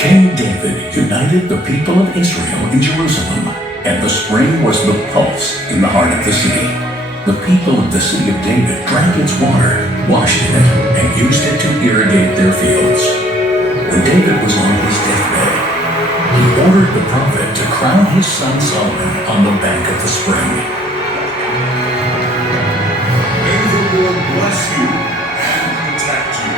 King David united the people of Israel in Jerusalem, and the spring was the pulse in the heart of the city. The people of the city of David drank its water, washed in it, and used it to irrigate their fields. When David was on his deathbed, he ordered the prophet to crown his son Solomon on the bank of the spring. May the Lord bless you and protect you.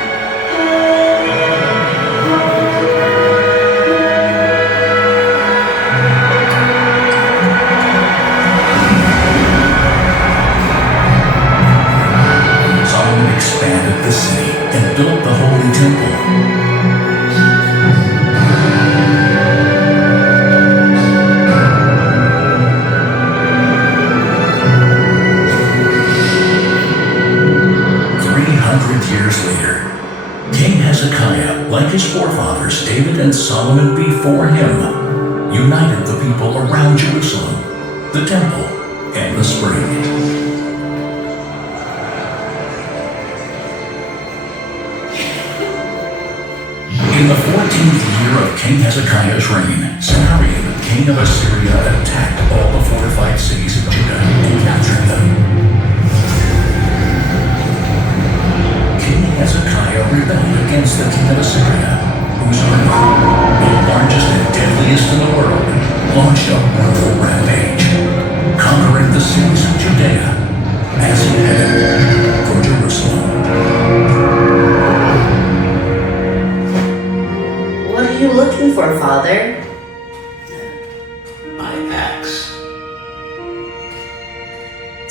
300 years later, King Hezekiah, like his forefathers David and Solomon before him, united the people around Jerusalem, the temple, and the spring. In the 14th year of King Hezekiah's reign, Sennacherib, king of Assyria, attacked all the fortified cities of Judah and captured them. King Hezekiah rebelled against the king of Assyria, whose army, the largest and deadliest in the world, launched a brutal rampage, conquering the cities of Judea as he headed for Jerusalem. What are you looking for, Father? My axe.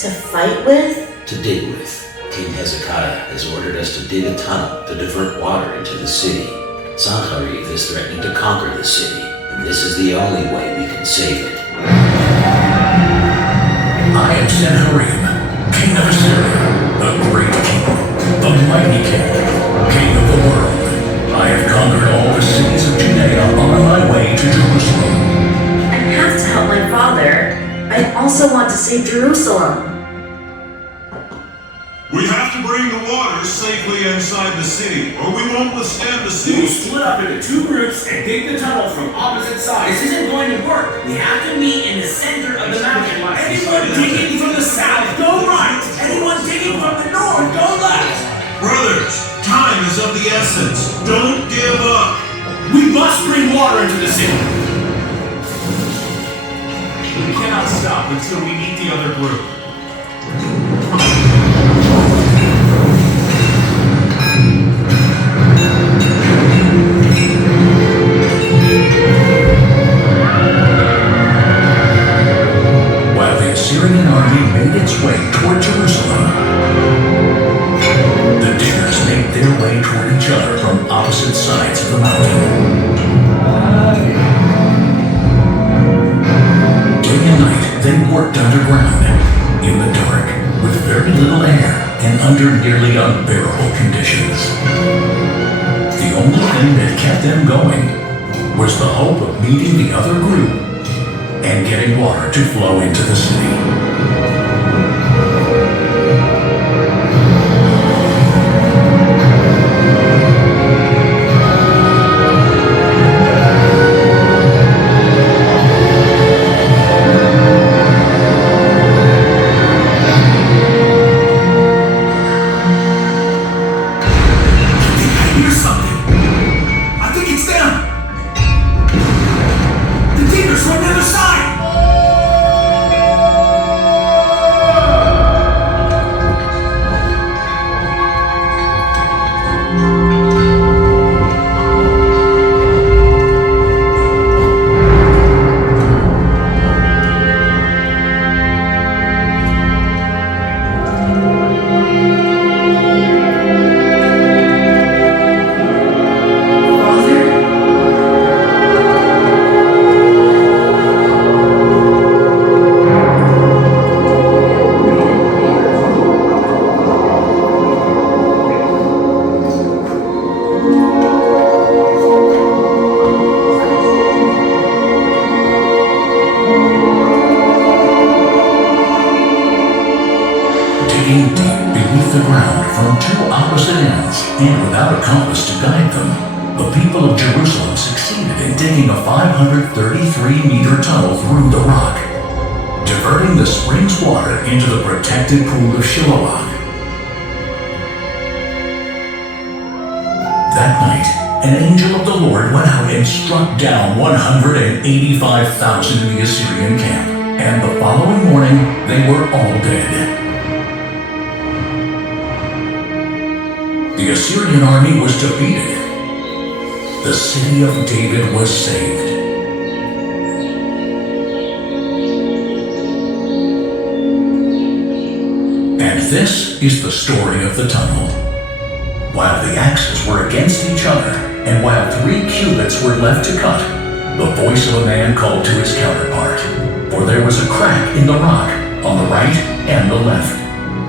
To fight with? To dig with. King Hezekiah has ordered us to dig a tunnel to divert water into the city. Sennacherib is threatening to conquer the city, and this is the only way we can save it. I am Sennacherib, king of Assyria, the great king, the mighty king, king of the world. I have conquered all the cities of Judea on my way to Jerusalem. I have to help my father. I also want to save Jerusalem. We have to bring the water safely inside the city, or we won't withstand the We will siege. split up into two groups and dig the tunnel from opposite sides. This isn't going to work. We have to meet in the center of the mountain. Anyone digging from the south, go right. Anyone digging from the north, go left. Brothers, time is of the essence. Don't give up. We must bring water into the city. We cannot stop until we meet the other group. While the Assyrian army made its way toward Jerusalem, the diggers made their way toward each other from opposite sides of the mountain. Day and night, they worked underground, in the dark, with very little air and under nearly unbearable conditions. The only thing that kept them going was the hope of meeting the other group and getting water to flow into the city. making a 533-meter tunnel through the rock, diverting the spring's water into the protected pool of Shiloah. That night, an angel of the Lord went out and struck down 185,000 in the Assyrian camp, and the following morning they were all dead. The Assyrian army was defeated. The city of David was saved. And this is the story of the tunnel. While the axes were against each other, and while 3 cubits were left to cut, the voice of a man called to his counterpart, for there was a crack in the rock on the right and the left.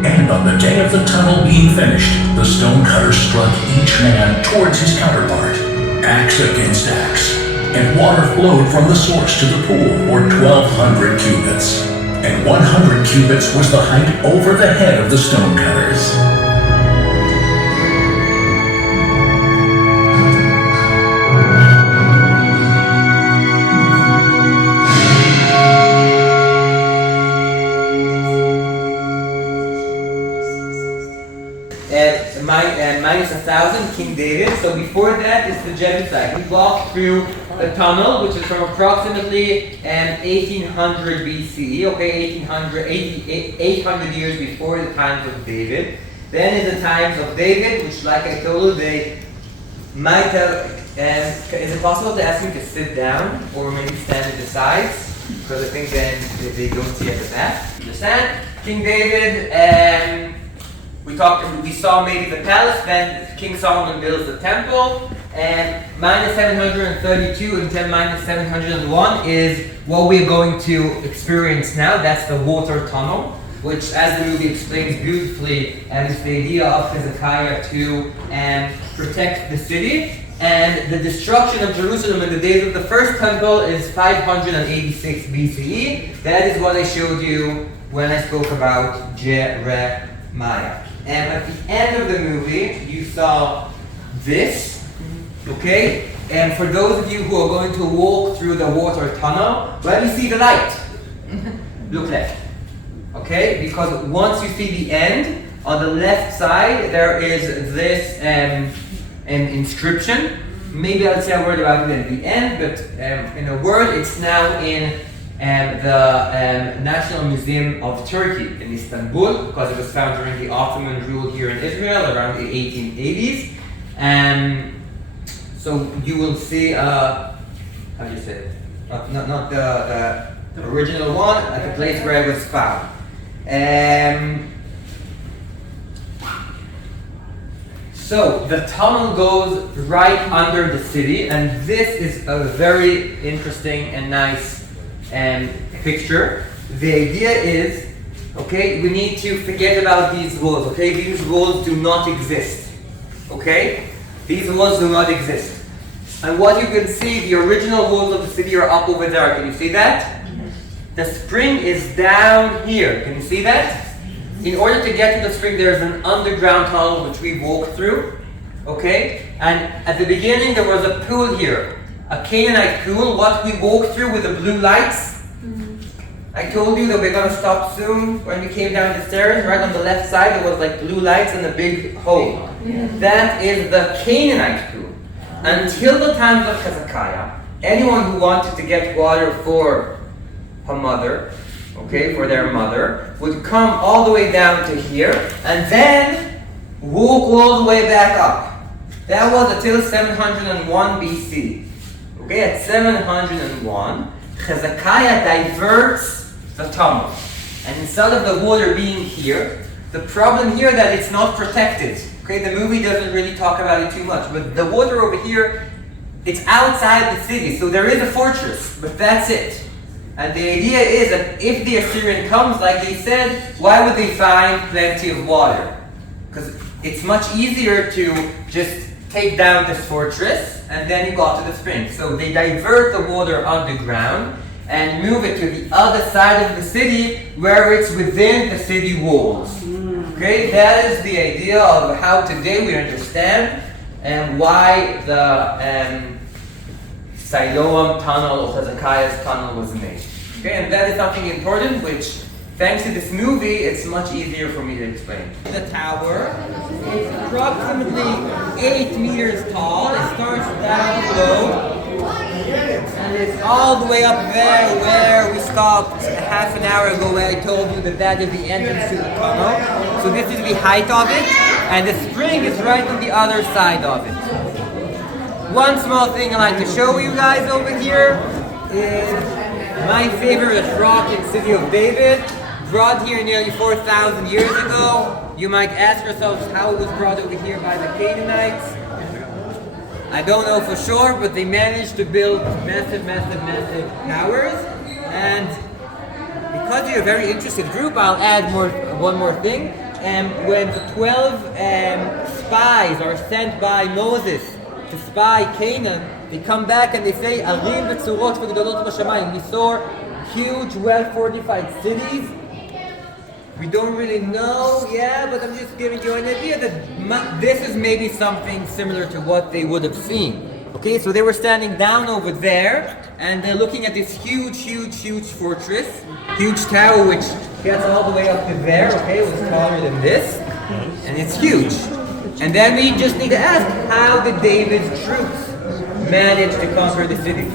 And on the day of the tunnel being finished, the stonecutter struck each man towards his counterpart, axe against axe, and water flowed from the source to the pool for 1,200 cubits. And 100 cubits was the height over the head of the stonecutters. Minus 1,000, King David. So before that is the genocide. We walked through the tunnel, which is from approximately 1800 BCE, okay, 800 years before the times of David. Then is the times of David, which, like I told you, they might have. Is it possible to ask him to sit down or maybe stand at the sides? Because I think then they don't see at the back. Understand? King David. We saw maybe the palace, then King Solomon builds the temple, and minus 732 and 10 minus 701 is what we're going to experience now. That's the water tunnel, which, as the movie explains beautifully, is the idea of Hezekiah to protect the city. And the destruction of Jerusalem in the days of the first temple is 586 BCE. That is what I showed you when I spoke about Jeremiah. And at the end of the movie, you saw this, okay? And for those of you who are going to walk through the water tunnel, where do you see the light? Look left, okay? Because once you see the end, on the left side, there is this inscription. Maybe I'll say a word about it at the end, but in a word, it's now in the National Museum of Turkey in Istanbul, because it was found during the Ottoman rule here in Israel around the 1880s. So you will see, how do you say it? Not the original one, at the place where it was found. So the tunnel goes right under the city, and this is a very interesting and nice picture. The idea is, okay, we need to forget about these walls, okay? These walls do not exist, okay? These walls do not exist. And what you can see, the original walls of the city are up over there. Can you see that? The spring is down here. Can you see that? In order to get to the spring, there's an underground tunnel which we walked through, okay? And at the beginning, there was a pool here. A Canaanite pool, what we walked through with the blue lights. I told you that we're going to stop soon when we came down the stairs. Right on the left side, there was like blue lights and a big hole. That is the Canaanite pool. Until the times of Hezekiah, anyone who wanted to get water for her mother, okay, for their mother, would come all the way down to here and then walk all the way back up. That was until 701 BC. Okay, at 701, Hezekiah diverts the tunnel. And instead of the water being here, the problem here that it's not protected. Okay, the movie doesn't really talk about it too much, but the water over here, it's outside the city, so there is a fortress, but that's it. And the idea is that if the Assyrian comes, like they said, why would they find plenty of water? Because it's much easier to just take down this fortress, and then you got to the spring. So they divert the water underground and move it to the other side of the city where it's within the city walls. Okay, that is the idea of how today we understand and why the Siloam tunnel or Hezekiah's tunnel was made. Okay, and that is something important which, thanks to this movie, it's much easier for me to explain. The tower is approximately 8 meters tall. It starts down below. And it's all the way up there where we stopped half an hour ago where I told you that that is the entrance to the tunnel. So this is the height of it, and the spring is right on the other side of it. One small thing I'd like to show you guys over here is my favorite rock in City of David, brought here nearly 4,000 years ago. You might ask yourselves how it was brought over here by the Canaanites. I don't know for sure, but they managed to build massive towers. And because you're a very interested group, I'll add one more thing. When the 12 spies are sent by Moses to spy Canaan, they come back and they say, "Arim v'tzurot v'gedolot b'shamayim." We saw huge, well-fortified cities. We don't really know, but I'm just giving you an idea that this is maybe something similar to what they would have seen. Okay, so they were standing down over there, and they're looking at this huge fortress, huge tower which gets all the way up to there. Okay, it was taller than this, and it's huge. And then we just need to ask, how did David's troops manage to conquer the city?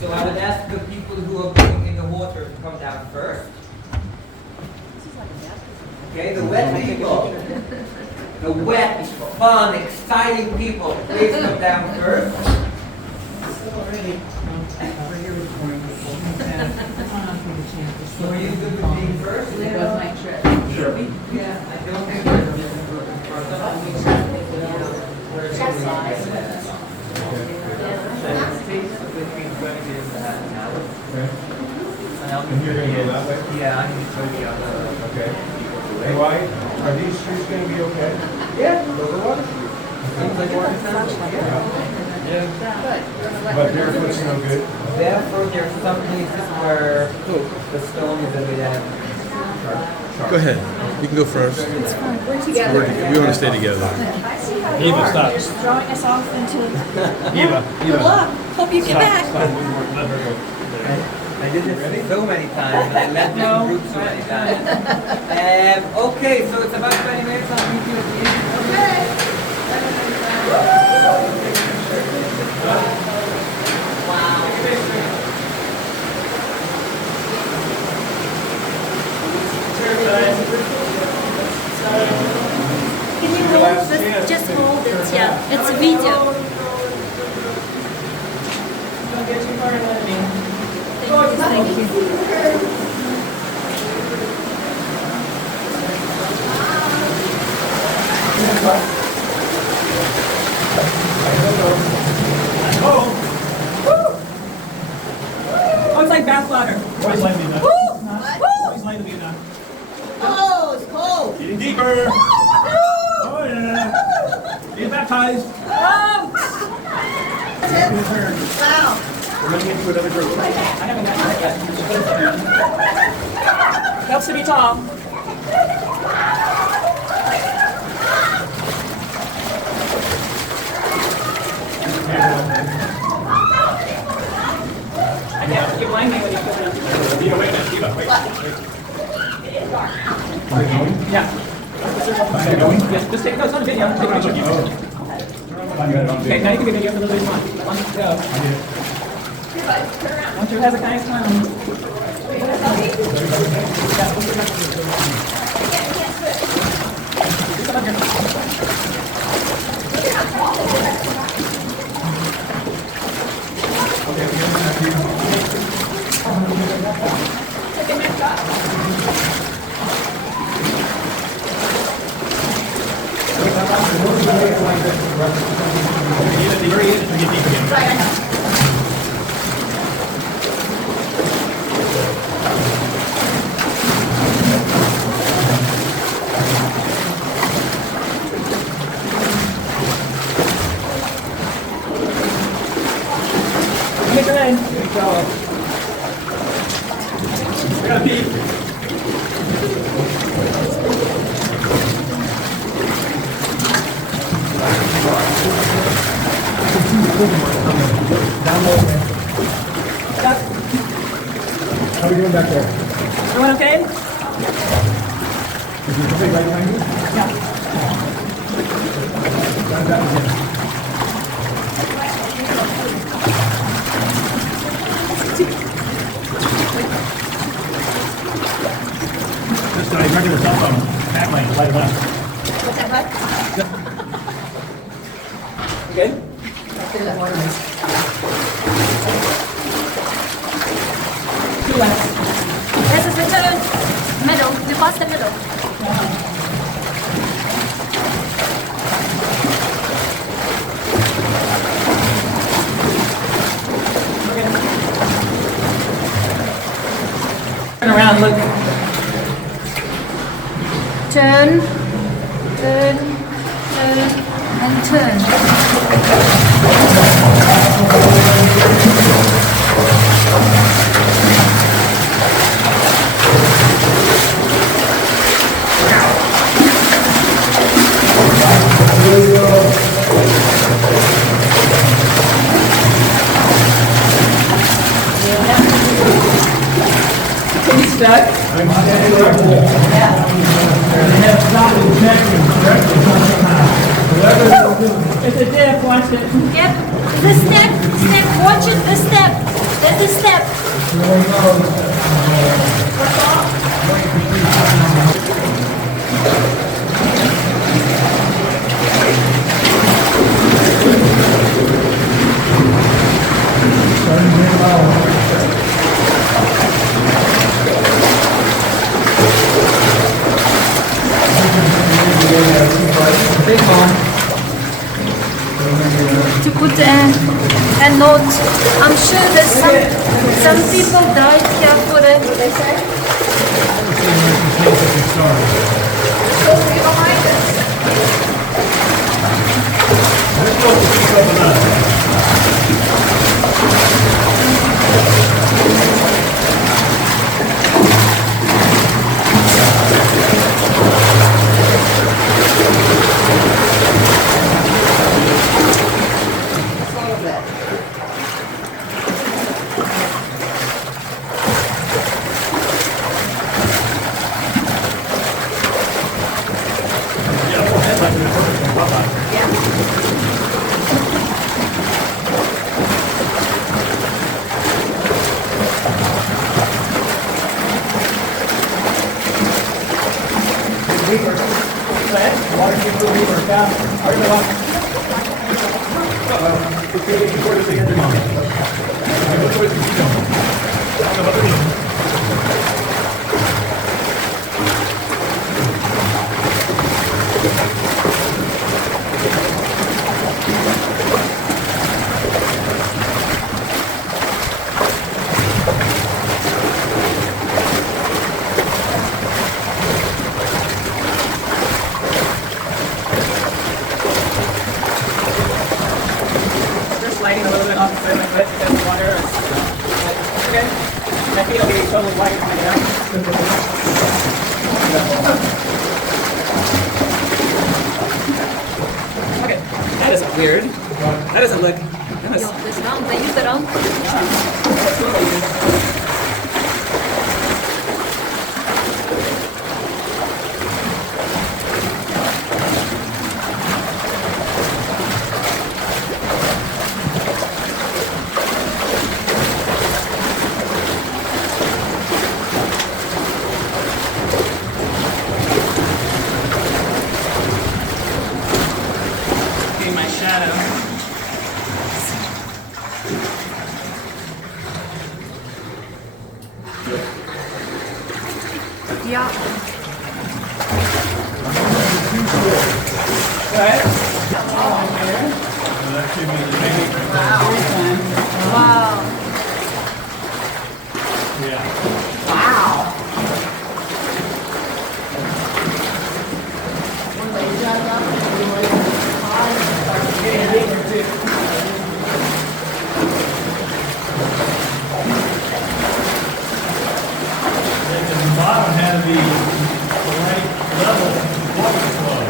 So I would ask the people who are going in the water to come down first. Okay, the wet people. The wet, fun, exciting people. Please come down first. So are you good with being first? It was my trip. Sure. Yeah, I don't think there's a difference And you're going to go that way? Yeah, I'm going to show the other. Okay. And why? Are these streets going to be okay? Yeah. Over water? Seems like water sounds like But barefoot's no good? Therefore, there are some places where the stone is a bit Go ahead. You can go first. It's fine. We're together. We want to stay together. Eva, stop. Drawing us off into. Good luck. Hope you get back. I did this so many times, and I led this group so many times. Okay, so it's about 20 minutes. I'll meet you at the end. Okay. Can you hold this? Just hold it. Yeah, it's a video. Thank you. Oh, it's like bathwater. Always like me done. Always like to be done. Oh, it's cold. Getting deeper. Oh yeah. Get baptized. Oh. Wow. We're going to get to another group. I haven't gotten that yet. Helps to be tall. I can't keep blind me when you put it on. Eva, wait. Yeah. Yes, just take those on video. Take a picture. Okay, now you can get video for the little one. One, go. One through Hezekiah's time. Make your name. I gotta pee. going back there. Everyone okay? Is it okay right behind you? Yeah. Just a regular cell phone. Back lane, right left. What's that, what? Okay? Two left. This is the turn. Middle. You pass the middle. Turn around, look. Turn. Turn. Turn. And turn. He's stuck. It's a dip, watch it. Yep. The step. Step. Watch it. The step. That's the step. Big one. To put a note. I'm sure that some people died here for it. Sliding a little bit off the surface because the water is okay. My feet will be totally white when I get out. Okay, that isn't weird. That doesn't look. That is, This round, they use the round. that's totally weird. My shadow. Yeah. Right? Wow. The bottom had to be the right level of water flow.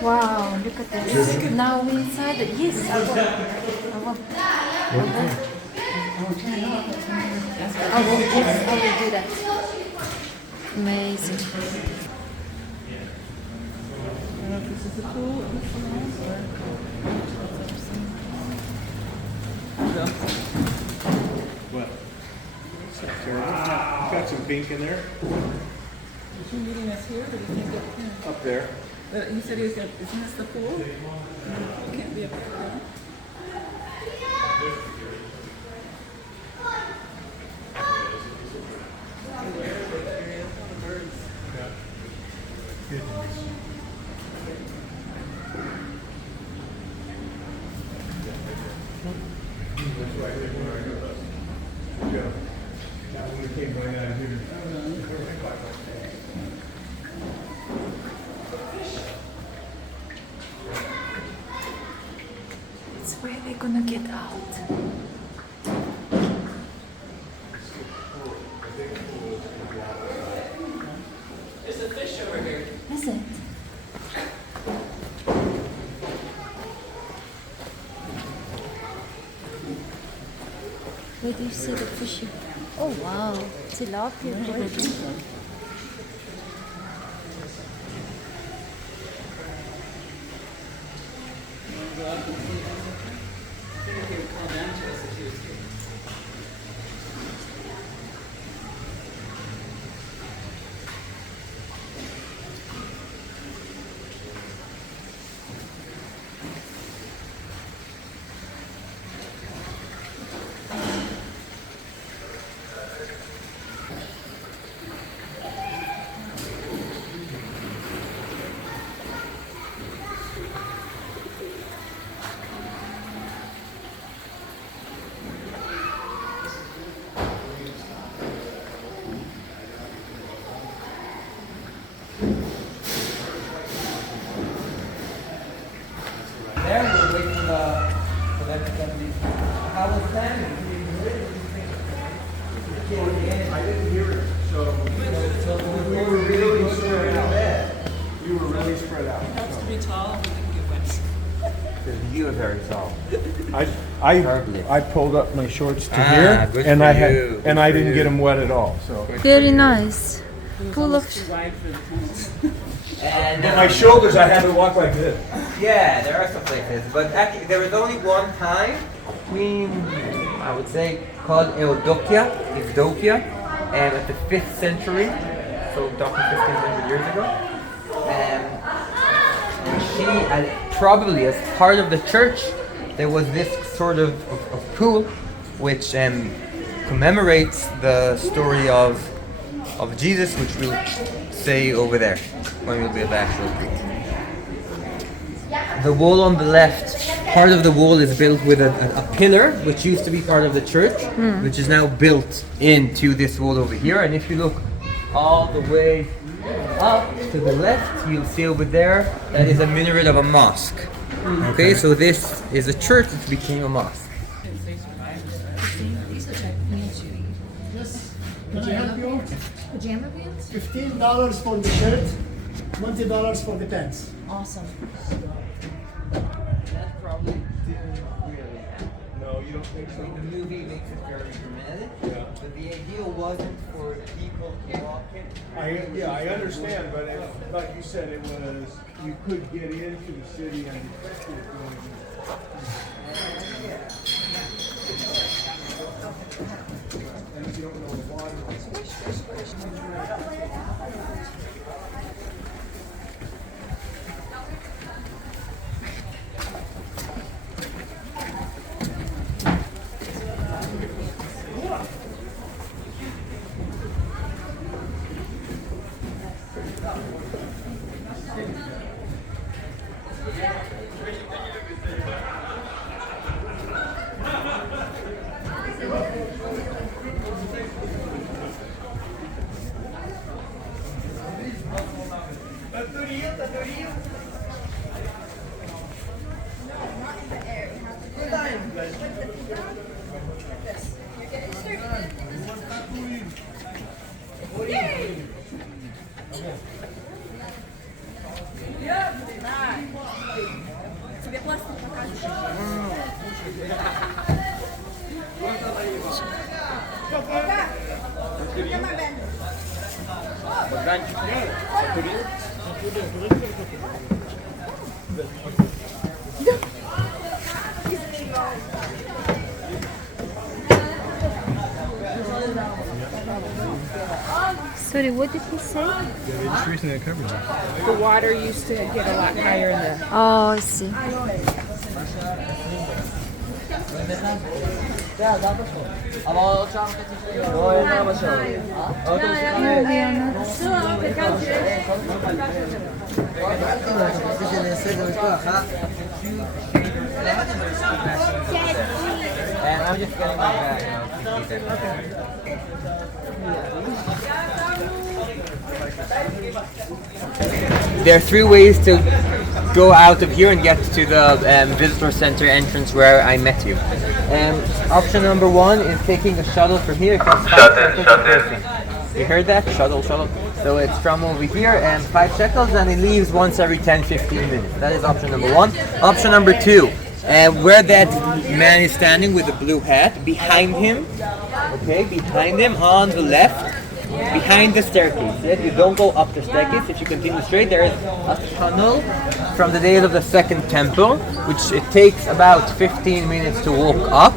Wow, look at this. Now we inside. Yes, I will. Yes, I will do that. Amazing. What? Wow. Got some pink in there. Is he meeting us here, or do you think up here? Up there. He said he's going to, isn't this the pool? You can't be up there. It's where they're gonna get out. There's a fish over here. Is it? Where do you see the fish? Oh wow, tilapia. There we're waiting for them to come in. How was Sammy? I didn't hear it, so we were really spread out. We were really spread out. It helps to be tall, we didn't get wet. You are very tall. I pulled up my shorts to Good here, and for I you. didn't get them wet at all. So Very nice. Full of. Too wide for the tunnels. And my shoulders, I had to walk like this. yeah, there are some places, but actually there was only one time Queen, I would say, called Eudokia, at the 5th century, so talking 1500 years ago. And she, probably as part of the church, there was this sort of pool which commemorates the story of Jesus, which we'll say over there when we'll be back real quick. The wall on the left, part of the wall is built with a pillar, which used to be part of the church, which is now built into this wall over here. And if you look all the way up to the left, you'll see over there that is a minaret of a mosque. Okay, so this is a church that became a mosque. Can I help you? Pajama pants? $15 for the shirt, $20 for the pants. Awesome. That probably didn't really happen. No, you don't think so? The movie makes it very dramatic, but the idea wasn't for people to walk in. I understand, but like you said, it was you could get into the city and and you don't know the water. Sorry, what did he say? The water used to get a lot higher in the... Oh, I see. And I'm just getting my bag. There are three ways to go out of here and get to the visitor center entrance where I met you. Option number one is taking a shuttle from here. You heard that? Shuttle. So it's from over here and 5 shekels and it leaves once every 10-15 minutes. That is option number one. Option number two, where that man is standing with the blue hat, behind him on the left, behind the staircase. Yes, you don't go up the staircase. If you continue straight, there is a tunnel from the days of the second temple, which it takes about 15 minutes to walk up.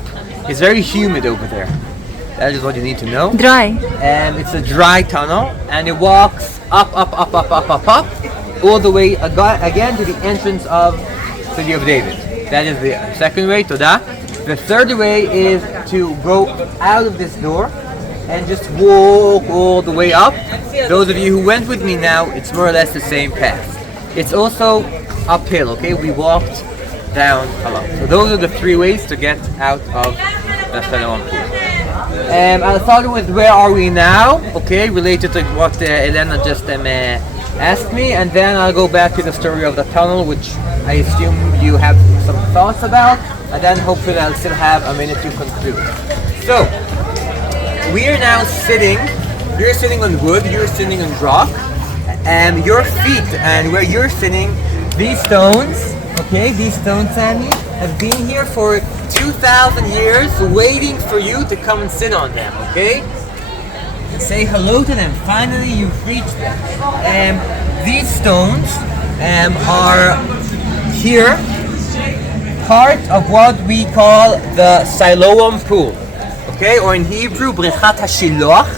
It's very humid over there. That is what you need to know. Dry. And it's a dry tunnel, and it walks up, all the way again to the entrance of City of David. That is the second way, Todah. The third way is to go out of this door and just walk all the way up. Those of you who went with me now, it's more or less the same path. It's also uphill, okay? We walked down a lot. So those are the three ways to get out of the Siloam pool. I'll start with where are we now, okay, related to what Elena just asked me, and then I'll go back to the story of the tunnel, which I assume you have some thoughts about, and then hopefully I'll still have a minute to conclude. So, we are now sitting, you're sitting on wood, you're sitting on rock, and your feet and where you're sitting, these stones, Sammy, have been here for 2,000 years waiting for you to come and sit on them, okay? And say hello to them. Finally, you've reached them. These stones are here, part of what we call the Siloam pool, okay? Or in Hebrew, Brechat HaShiloach,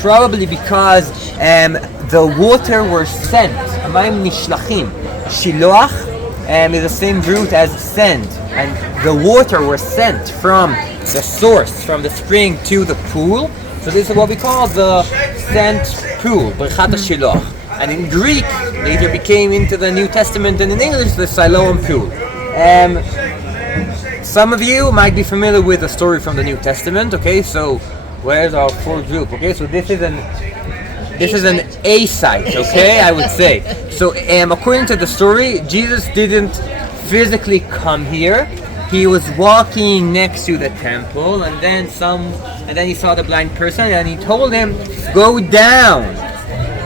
probably because the water were sent. Amayim Nishlachim. Shiloach is the same root as send, and the water was sent from the source, from the spring to the pool. So this is what we call the sent pool, Brechat HaShiloach. And in Greek, later became into the New Testament, and in English, the Siloam pool. Some of you might be familiar with the story from the New Testament. Okay, so where's our fourth group? Okay, so this is an A site, okay, I would say. So according to the story, Jesus didn't physically come here. He was walking next to the temple, and then he saw the blind person, and he told him, go down.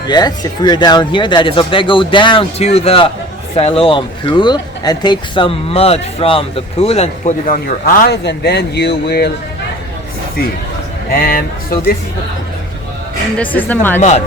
Yes, if we are down here, that is up there, go down to the Siloam pool and take some mud from the pool and put it on your eyes, and then you will see. So this is the mud.